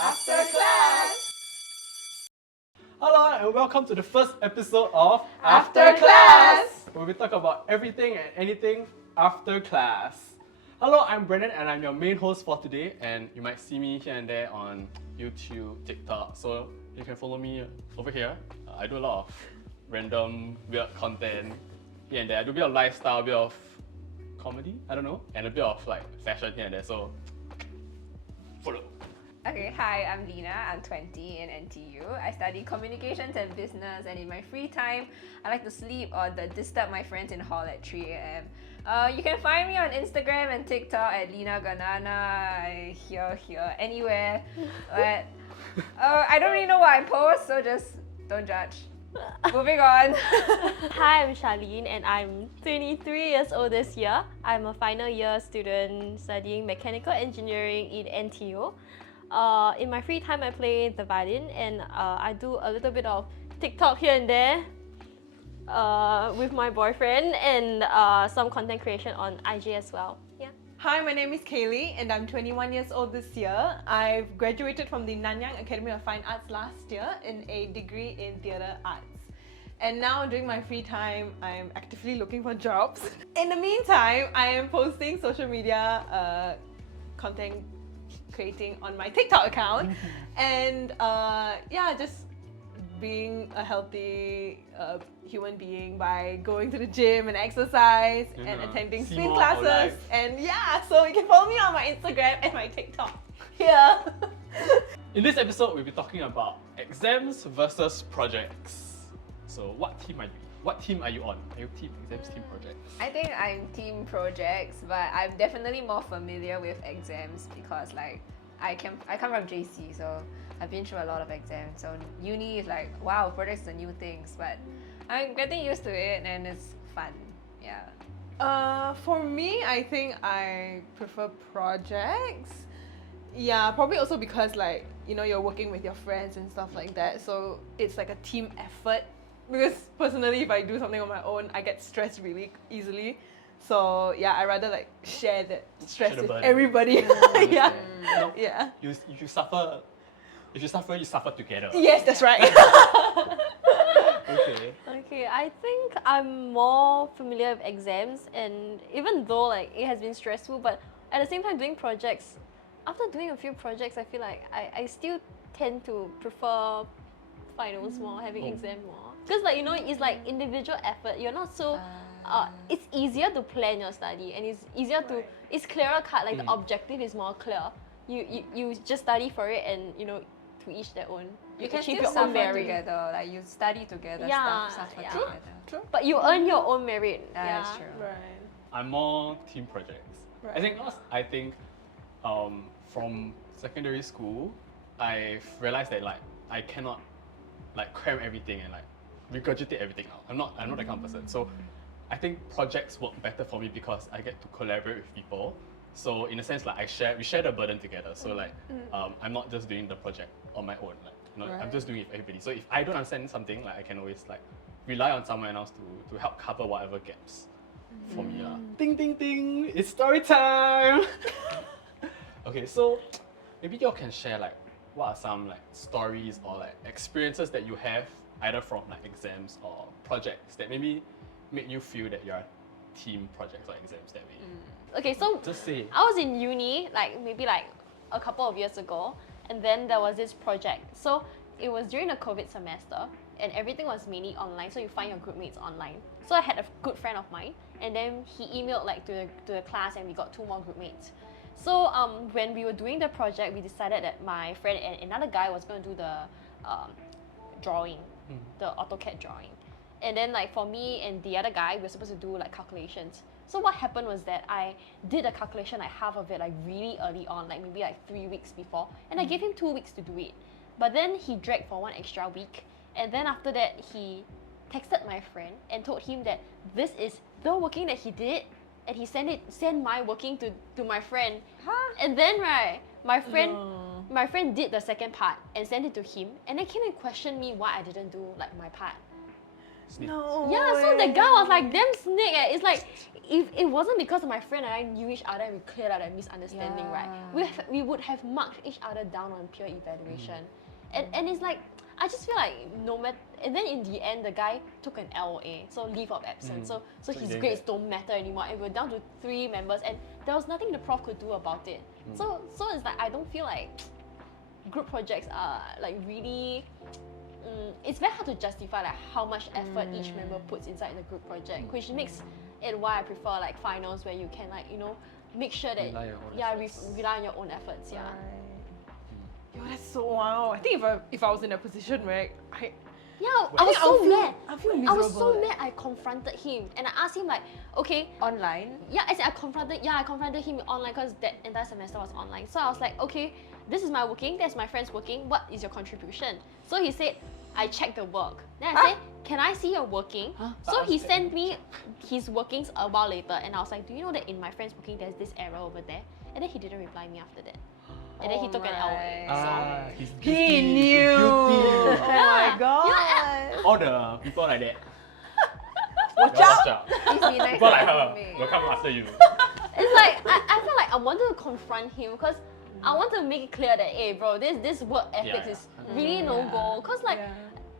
After Class! Hello and welcome to the first episode of After Class! where we talk about everything and anything after class. Hello, I'm Brennan and I'm your main host for today, and you might see me here and there on YouTube, TikTok, so you can follow me over here. I do a lot of random weird content here and there. I do a bit of lifestyle, a bit of comedy, I don't know, and a bit of like fashion here and there, so follow. Okay, hi, I'm Lina. I'm 20 in NTU. I study communications and business, and in my free time, I like to sleep or disturb my friends in hall at 3 a.m. You can find me on Instagram and TikTok at Lina Ganana, here, anywhere. But I don't really know what I post, so just don't judge. Moving on. Hi, I'm Charlene and I'm 23 years old this year. I'm a final year student studying mechanical engineering in NTU. In my free time, I play the violin and I do a little bit of TikTok here and there with my boyfriend and some content creation on IG as well. Yeah. Hi, my name is Kaylee and I'm 21 years old this year. I've graduated from the Nanyang Academy of Fine Arts last year in a degree in theatre arts. And now during my free time, I'm actively looking for jobs. In the meantime, I am posting social media content creating on my TikTok account and just being a healthy human being by going to the gym and exercise and attending See spin more of classes. life. And so you can follow me on my Instagram and my TikTok. Yeah. In this episode, we'll be talking about exams versus projects. So what team are you on? Are you team exams, team projects? I think I'm team projects, but I'm definitely more familiar with exams because like I come from JC, so I've been through a lot of exams. So uni is like, wow, projects are new things, but I'm getting used to it and it's fun. Yeah. For me, I think I prefer projects. Yeah, probably also because like, you're working with your friends and stuff like that. So it's like a team effort. Because personally, if I do something on my own, I get stressed really easily. So yeah, I rather like share that stress Share the with burden. everybody. Yeah. No, Yeah. If you suffer, you suffer together. Yes, that's right. Okay. Okay, I think I'm more familiar with exams, and even though like it has been stressful, but at the same time doing projects, after doing a few projects, I feel like I still tend to prefer finals more, having exam more. Because like it's like individual effort. You're not so. It's easier to plan your study, and it's easier to. It's clearer cut. Like the objective is more clear. You just study for it, and to each their own. You can achieve still your own suffer merit. together, like you study together, Yeah, suffer yeah. together. True. But you earn your own merit. That's Yeah. true. Right. I'm more team projects. Right. I think from secondary school, I've realized that like I cannot like cram everything and like regurgitate everything out. I'm not that kind of person. So I think projects work better for me because I get to collaborate with people. So in a sense, like we share the burden together. So like I'm not just doing the project on my own. Like I'm Right. just doing it for everybody. So if I don't understand something, like I can always like rely on someone else to help cover whatever gaps for me. Ding ding ding! It's story time. Okay, so maybe y'all can share like what are some like stories or like experiences that you have either from like exams or projects that maybe make you feel that you're team projects or exams that way. Okay, so Just say. I was in uni, maybe a couple of years ago, and then there was this project. So it was during the COVID semester, and everything was mainly online. So you find your group mates online. So I had a good friend of mine, and then he emailed to the class, and we got 2 more group mates. So when we were doing the project, we decided that my friend and another guy was going to do the drawing, the AutoCAD drawing. And then like for me and the other guy, we were supposed to do like calculations. So what happened was that I did a calculation, like half of it, like really early on, like maybe like 3 weeks before, and I gave him 2 weeks to do it. But then he dragged for 1 extra week, and then after that he texted my friend and told him that this is the working that he did, and he sent my working to my friend. Huh? And then right, my friend did the second part and sent it to him, and then came and questioned me why I didn't do like my part. Snitch. No. Yeah, so the way. guy was like, damn snake. It's like, if it wasn't because of my friend and I knew each other and we cleared out that misunderstanding, right? We would have marked each other down on peer evaluation. And it's like, I just feel like no matter, and then in the end, the guy took an LOA, so leave of absence. So So his he grades didn't don't matter anymore, and we're down to 3 members, and there was nothing the prof could do about it. So it's like I don't feel like group projects are like really. It's very hard to justify like how much effort each member puts inside the group project, which makes it why I prefer like finals where you can like make sure that Rely on your own efforts. rely on your own efforts. Yeah. Yo, that's so wow. I think if I was in that position, right, Yeah, Well, I was I'll so feel- mad. I'll feel I was so miserable, mad. I confronted him and I asked him like, okay, Online. yeah, I confronted him online because that entire semester was online. So I was like, okay, this is my working, that's my friend's working. What is your contribution? So he said, I checked the work. Then I said, can I see your working? So he sent me his workings a while later, and I was like, do you know that in my friend's working there's this error over there? And then he didn't reply me after that. And then he took an LOA. Ah, he's he guilty, he's knew. guilty. Oh my god. All the people like that. Watch Well, out. Please be nice People like to her me. will come after you. It's like I feel like I wanted to confront him because I want to make it clear that hey bro, this work ethics Yeah. is really no go. Cause like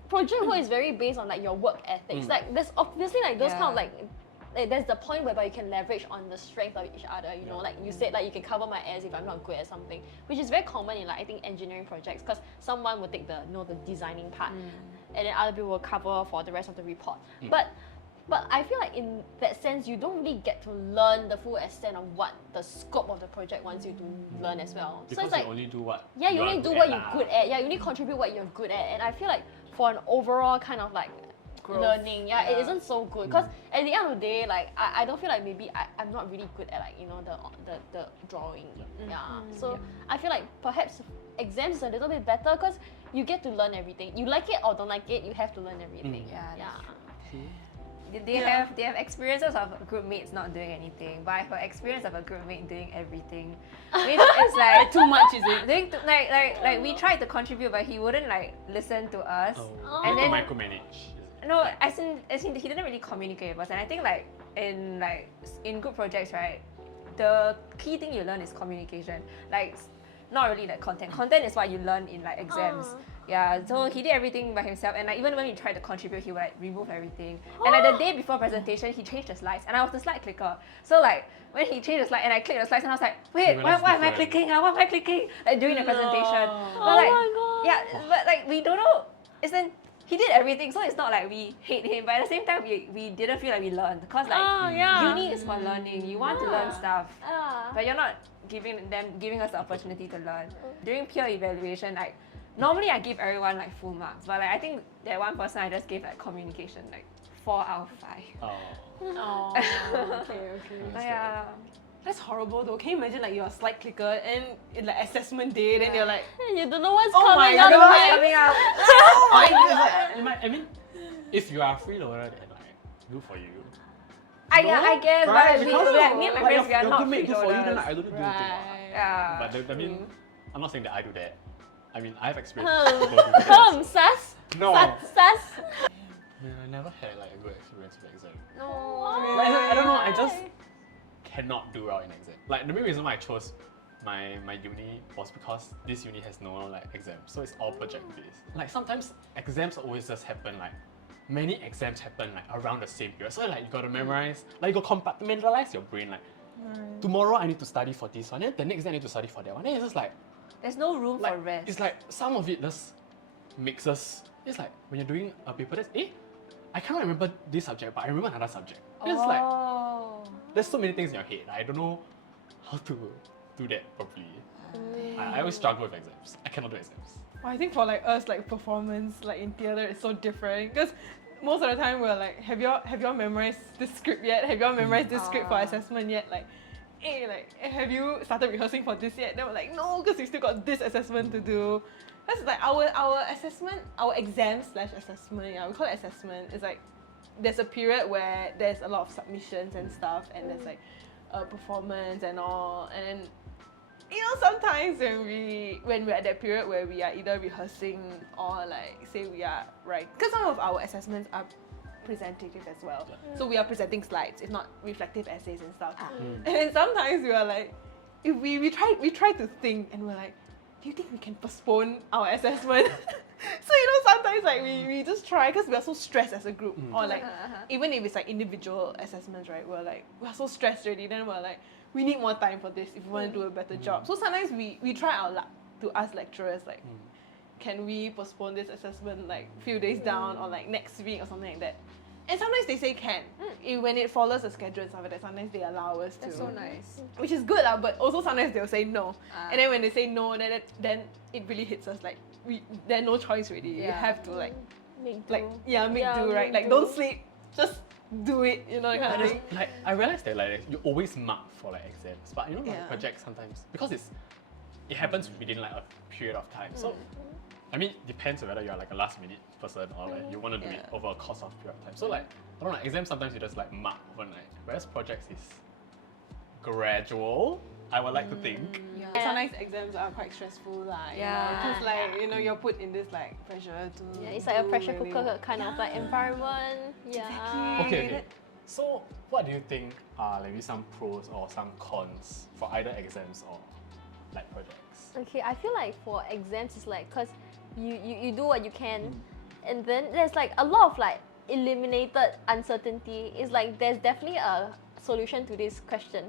project work is very based on like your work ethics. Like there's obviously like those kind of like there's the point whereby you can leverage on the strength of each other, you know, like you said, like you can cover my ass if I'm not good at something, which is very common in like I think engineering projects, because someone will take the the designing part, and then other people will cover for the rest of the report. But I feel like in that sense, you don't really get to learn the full extent of what the scope of the project wants you to learn as well. Because so it's like you only do what you are only do good what at you're lah. good at. Yeah, you only contribute what you're good at. And I feel like for an overall kind of like learning, it isn't so good. Because at the end of the day, like I don't feel like maybe I'm not really good at like the drawing. Yeah. So I feel like perhaps exams is a little bit better because you get to learn everything. You like it or don't like it, you have to learn everything. Yeah, Yeah. They have experiences of group mates not doing anything, but I have experience of a group mate doing everything. Which is like Too much, is it? doing like we tried to contribute, but he wouldn't like listen to us. Oh, And you then have to micromanage. no, as in he didn't really communicate with us, and I think like in group projects, right, the key thing you learn is communication. Like not really like content. Content is what you learn in like exams. Yeah, so he did everything by himself, and like even when we tried to contribute, he would like remove everything. And like the day before presentation, he changed the slides, and I was the slide clicker. So like when he changed the slide, and I clicked the slides, and I was like, wait, You why realised am I different. clicking? Why am I clicking? Like during the presentation. Oh But, like, my god. yeah, but like we don't know. Isn't he did everything, so it's not like we hate him, but at the same time we didn't feel like we learned, because like uni is for learning. You want to learn stuff, but you're not giving us the opportunity to learn. During peer evaluation, like normally I give everyone like full marks, but like I think that one person I just gave like communication like 4 out of 5. Oh. Oh, okay. But yeah. That's horrible though. Can you imagine like you're a slide clicker and in like assessment day, then you're like, You don't know what's Oh my coming out of God. my Coming out. I mean, if you are a freeloader, then like, good for you. Yeah, I guess, Right, but because like, me and my like, friends, we are your not good mate, good for you, then freeloaders. like, I don't do anything. right. Yeah. But I mean, I'm not saying that I do that. I mean, I have experience. Hmm. with people who do that. Sus? No. Sus? Man, I never had like a good experience with exam. No. Like, I don't know, I just cannot do well in exam. Like the main reason why I chose my uni was because this uni has no like exams, so it's all project based. Like sometimes exams always just happen like many exams happen like around the same period. So like you gotta memorize, like you gotta compartmentalize your brain. Like tomorrow I need to study for this one, then the next day I need to study for that one. Then it's just like There's no room for rest. it's like some of it just mixes. It's like when you're doing a paper, that's I cannot remember this subject, but I remember another subject. It's like Oh. there's so many things in your head. I don't know how to do that properly. I always struggle with exams. I cannot do exams. Well, I think for like us, like performance, like in theatre, it's so different because most of the time we're like, have y'all memorized this script yet? Have y'all memorized this script for assessment yet? Like, have you started rehearsing for this yet? Then we're like, no, because we still got this assessment to do. That's like our assessment, our exam/assessment. Yeah, we call it assessment. It's like there's a period where there's a lot of submissions and stuff, and there's like performance and all, and then sometimes when we're at that period where we are either rehearsing or like say we are right, because some of our assessments are presentative as well. Yeah. So we are presenting slides, if not reflective essays and stuff. Mm. And then sometimes we are like, if we try to think, and we're like, do you think we can postpone our assessment? So sometimes like we just try because we are so stressed as a group, or like even if it's like individual assessments, right? We're so stressed already. Then we're like, we need more time for this if we want to do a better job. So sometimes we try our luck to ask lecturers like, can we postpone this assessment like few days down or like next week or something like that. And sometimes they say can. When it follows the schedule and stuff like that, sometimes they allow us to. That's so nice. Which is good, but also sometimes they'll say no. Ah. And then when they say no, then it really hits us like, there's no choice really. You Yeah. have to like Make do. make do, right? make Like do. don't sleep, just do it, kind But of it's thing. like I realized that like you always mark for like exams, but like Yeah. projects sometimes because it happens within like a period of time. So I mean, depends on whether you're like a last minute person or like you want to do it Yeah. over a course of period of time. So like I don't know, exams sometimes you just like mark overnight, whereas projects is gradual. I would like to think. Yeah. Sometimes exams are quite stressful, like, Yeah. because like you're put in this like pressure to. Yeah, it's like a do pressure really cooker kind of like environment. Yeah. Exactly. Okay. So what do you think are maybe some pros or some cons for either exams or like projects? Okay, I feel like for exams it's like because you do what you can, and then there's like a lot of like eliminated uncertainty. It's like there's definitely a solution to this question,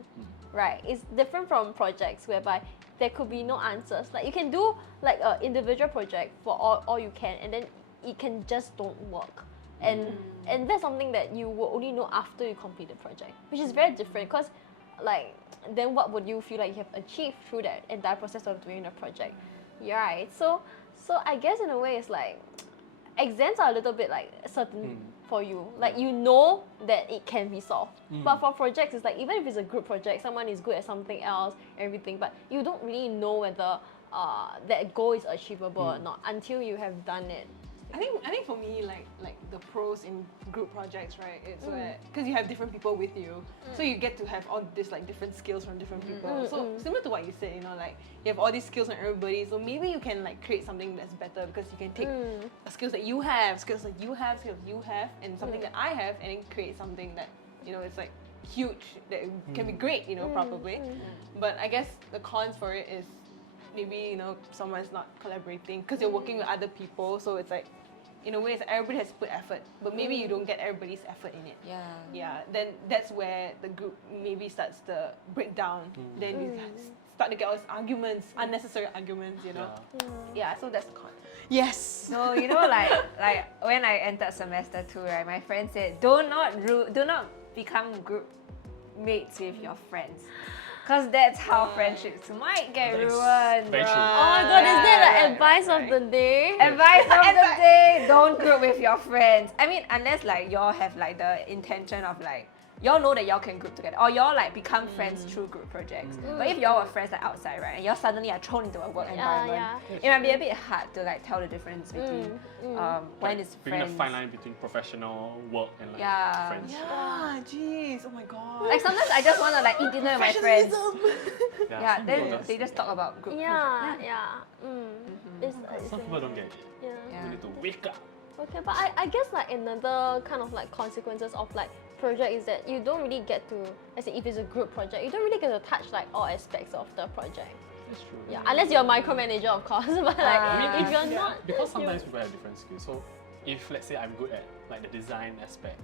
right? It's different from projects whereby there could be no answers. Like you can do like an individual project for all you can, and then it can just don't work. And that's something that you will only know after you complete the project, which is very different because like then what would you feel like you have achieved through that entire process of doing the project? Yeah, right. So I guess in a way it's like exams are a little bit like certain for you. Like you know that it can be solved. But for projects it's like even if it's a group project, someone is good at something else, everything, but you don't really know whether that goal is achievable or not until you have done it. I think for me like the pros in group projects, right? It's because you have different people with you, so you get to have all this like different skills from different people. So similar to what you said, like you have all these skills from everybody. So maybe you can like create something that's better because you can take skills that you have, skills that you have, and something that I have, and then create something that it's like huge that can be great, probably. But I guess the cons for it is maybe someone's not collaborating because you're working with other people, so it's like in a way it's like everybody has to put effort, but maybe you don't get everybody's effort in it. Yeah. Then that's where the group maybe starts to break down. Then you start to get all these arguments, unnecessary arguments, Yeah, so that's the con. Yes. So like when I entered semester 2, right, my friend said do not become group mates with your friends. Because that's how friendships might get That is ruined. very true. Oh my god, is that Right, the advice of the day? Advice of the day, don't group with your friends. I mean, unless like y'all have like the intention of like, y'all know that y'all can group together, or y'all like become friends through group projects. But if y'all were friends like outside, right, and y'all suddenly are thrown into a work environment, it might be a bit hard to like tell the difference between when it's Between friends. the fine line between professional work and like Yeah. friends. Yeah, jeez, oh my god. Like sometimes I just want to like eat dinner with my friends. Yeah, some then people just- they just talk about group Yeah. It's Some people don't get it. yeah. Yeah. We need to wake up. Okay, but I guess like another kind of like consequences of like project is that you don't really get to, let's say if it's a group project, you don't really get to touch like all aspects of the project. That's true. Yeah, unless you're a micromanager, of course. But like if you're not, Because sometimes people have different skills. So if let's say I'm good at like the design aspect,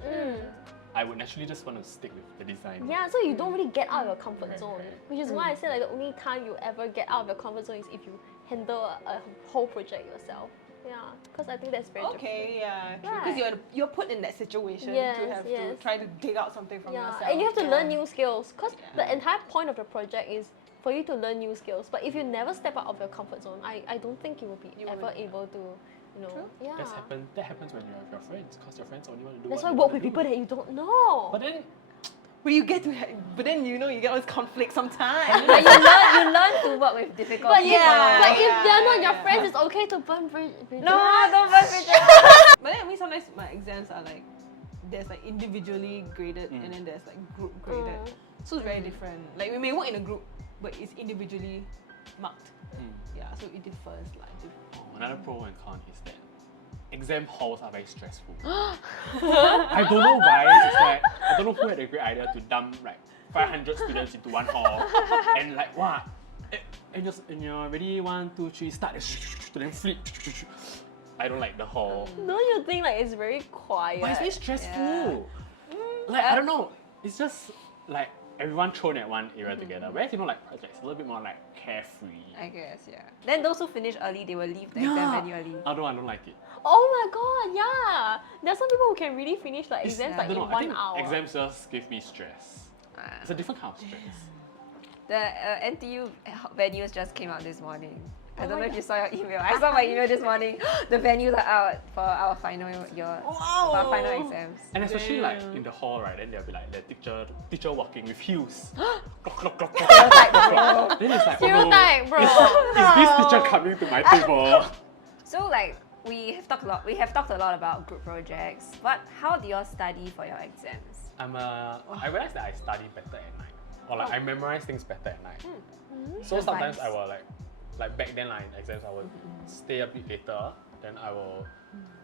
I would naturally just want to stick with the design. yeah, so you don't really get out of your comfort zone, which is why I say like the only time you ever get out of your comfort zone is if you handle a whole project yourself. Yeah, because I think that's very different. Okay, yeah, Right. because you're put in that situation Yes, to have yes. to try to dig out something from Yeah, yourself. and you have to Yeah. learn new skills because Yeah. the entire point of the project is for you to learn new skills. But if you never step out of your comfort zone, I don't think you will be You ever wouldn't, yeah. able to, True. yeah. That happens when you're with your friends, because your friends only want to do That's what why they work wanna with do. people that you don't know. But then But you get to, but then you get all this conflict sometimes. But you learn to work with difficult But people. yeah, but if yeah, they're not your yeah. friends, it's okay to burn bridges. No, don't burn bridges. But then I mean sometimes my exams are like there's like individually graded and then there's like group graded. So it's very different. Like we may work in a group, but it's individually marked. Yeah, so it differs like. another pro and con is that exam halls are very stressful. I don't know why. It's like I don't know who had the great idea to dump like 500 students into one hall and like wow. And you're ready, 1, 2, 3, start. To then flip. I don't like the hall. Don't you think like it's very quiet? But it's very stressful. Like I don't know. It's just like everyone thrown at one area together. Whereas like projects a little bit more like carefree. I guess, yeah. Then those who finish early, they will leave the exam venue early. I don't like it. Oh my god, yeah. There's some people who can really finish like exams I like don't in know. I 1 think hour. exams just give me stress. It's a different kind of stress. The NTU venues just came out this morning. I don't know if you saw your email. I saw my email this morning. The venues are out for our final year, for our final exams. And especially like in the hall, right? Then there'll be like the teacher walking with heels. Clock, clock, clock, clock, clock, clock, clock. Then it's like, oh no, Stereotype, bro. is this teacher coming to my table? So like we have talked a lot about group projects. But how do you all study for your exams? I realized that I study better at night, or like I memorize things better at night. So Advice. sometimes I will like back then like in exams I would stay a bit later. Then I will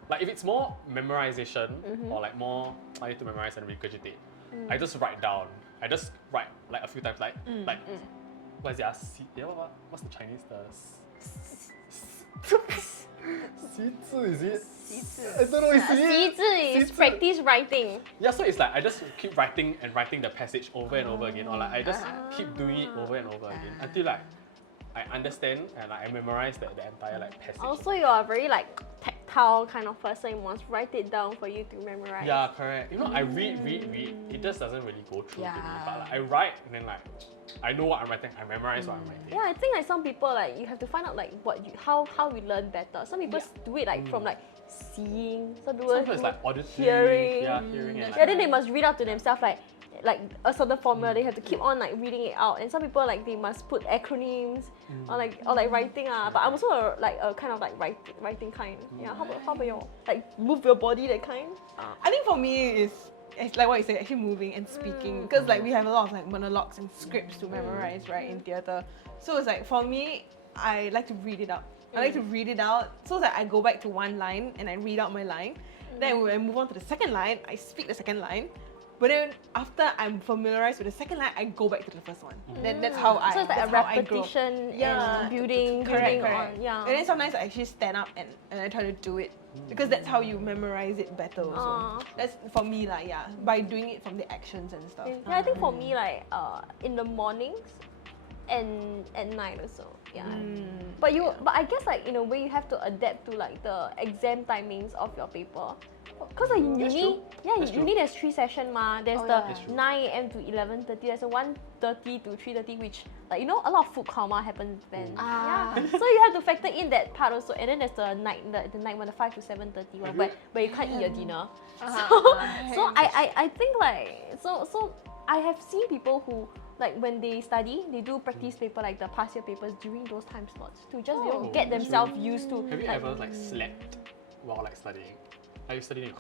like if it's more memorization or like more I need to memorize and regurgitate. I just write down. I just write like a few times like what is it? What's the Chinese is it? I don't know. Is it? 习字 is practice writing. Yeah, so it's like I just keep writing and writing the passage over and over again, or like I just keep doing it over and over again until like I understand and like, I memorize the entire like passage. Also, you are a very like tactile kind of person. You must write it down for you to memorize. Yeah, correct. You know, I read. It just doesn't really go through to me. But like, I write and then like I know what I'm writing. I memorize what I'm writing. Yeah, I think like some people like you have to find out like how we learn better. Some people do it like from like seeing. Some people Sometimes it's like auditory. hearing. Yeah, hearing and like. Yeah, then they must read out to themselves like a certain formula. They have to keep on like reading it out. And some people like they must put acronyms or like writing. But I'm also a kind of like writing kind. Yeah. How about you? Like move your body that kind. I think for me it's like what you said, actually moving and speaking, because like we have a lot of like monologues and scripts to memorize, right, in theatre. So it's like for me, I like to read it out. I like to read it out so that I go back to one line and I read out my line. Then when I move on to the second line, I speak the second line. But then after I'm familiarized with the second line, I go back to the first one. Then that's how I. So it's like a that's how I grow. repetition Yeah. and building Correct. on. Yeah. And then sometimes I actually stand up and I try to do it because that's how you memorize it better also. That's for me like by doing it from the actions and stuff. Yeah, I think for me like in the mornings and at night also. Yeah. But I guess like in a way you have to adapt to like the exam timings of your paper. Because like in uni, uni there's 3 sessions ma. There's the 9 a.m. to 11:30. There's a 1:30 to 3:30, which like a lot of food coma happens then. Yeah. So you have to factor in that part also. And then there's the night one, the 5 to 7:30 one, where you can't eat your dinner. So I think like so I have seen people who like when they study, they do practice paper like the past year papers during those time slots to just get themselves used to. Have you ever like slept while like studying? Are you studying?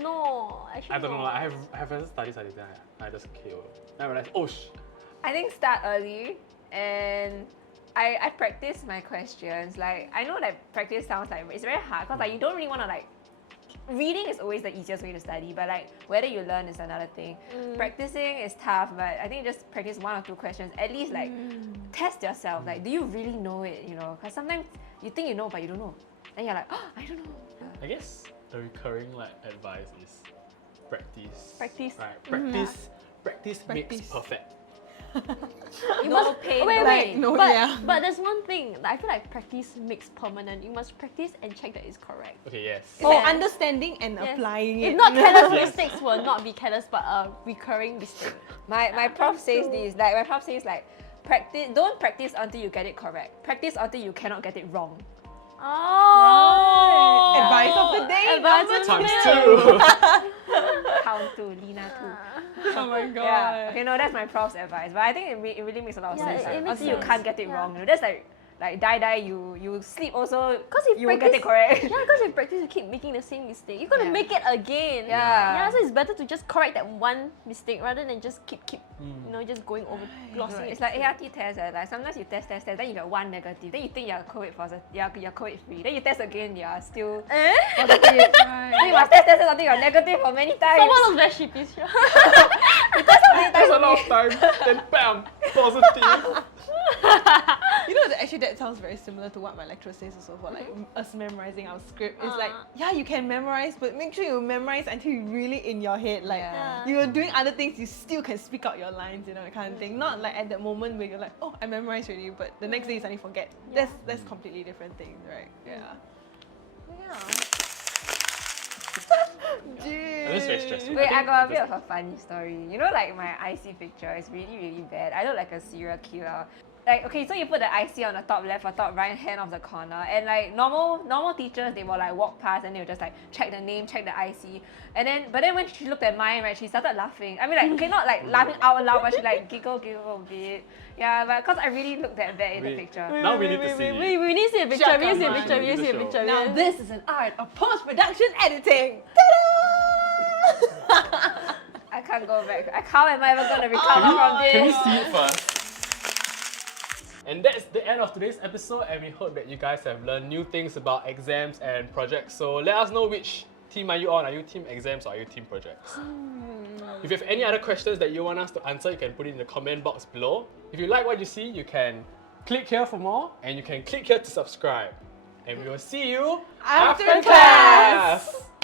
No, actually I don't know. no. Like, I haven't studied then I just kill. Then I realized, oh I think start early and I practice my questions. Like I know that practice sounds like it's very hard because like you don't really want to like reading is always the easiest way to study, but like whether you learn is another thing. Practicing is tough, but I think just practice 1 or 2 questions. At least like test yourself. Like, do you really know it? You know, because sometimes you think you know, but you don't know. Then you're like, oh, I don't know. I guess the recurring like advice is practice. Practice. Right. Practice makes perfect. You No must pain, wait, no wait. gain. No, but, yeah. but there's one thing that I feel like practice makes permanent. You must practice and check that it's correct. Okay, yes. Understanding and Yes. applying If it. not, careless Yes. mistakes will not be careless, but a recurring mistake. My prof says this. Like my prof says like don't practice until you get it correct. Practice until you cannot get it wrong. Oh! Advice of the day. Advice of the Times day. 2. Count to Lina too. Oh my god. Yeah. Okay, no, that's my prof's advice. But I think it really makes a lot of Yeah, sense. it makes Until you sense. can't get it Yeah. wrong. You know, that's like like die you sleep also, Because if you will get it correct. Yeah, because if practice, you keep making the same mistake. You're gonna Yeah. make it again. Yeah. Yeah, so it's better to just correct that one mistake rather than just keep just going over glossing It's it. like ART test, like sometimes you test, then you get one negative, then you think you're COVID positive, you're COVID free, then you test again, you're still positive. Then you must test something, you're negative for many times. Someone was very sheepish. That's a lot of time. Then bam, positive. You know, actually that sounds very similar to what my lecturer says also for like us memorizing our script. It's like, yeah, you can memorize, but make sure you memorize until you're really in your head. Like Yeah. you're doing other things, you still can speak out your lines, you know, that kind of thing. Not like at that moment where you're like, oh, I memorized already, but the next day you suddenly forget. That's completely different things, right? Yeah. Dude. That's very stressful. Wait, I think got a bit that's- of a funny story. You know, like my IC picture is really, really bad. I look like a serial killer. Like, okay, so you put the IC on the top left or top right hand of the corner, and like normal teachers, they will like walk past and they will just like check the name, check the IC, but then when she looked at mine, right, she started laughing. I mean, like, okay, not like laughing out loud, but she like giggle a bit. Yeah, but because I really looked that bad in the Wait. picture. Now we need to see. Wait, we need to see a picture. Shut We need to see a up, picture. man. We need to see a Show. picture. Now Yes. this is an art of post-production editing. Ta-da! I can't go back. How am I ever gonna recover from this? Can we see it first? And that's the end of today's episode, and we hope that you guys have learned new things about exams and projects. So let us know which team are you on. Are you team exams or are you team projects? If you have any other questions that you want us to answer, you can put it in the comment box below. If you like what you see, you can click here for more, and you can click here to subscribe. And we will see you After class.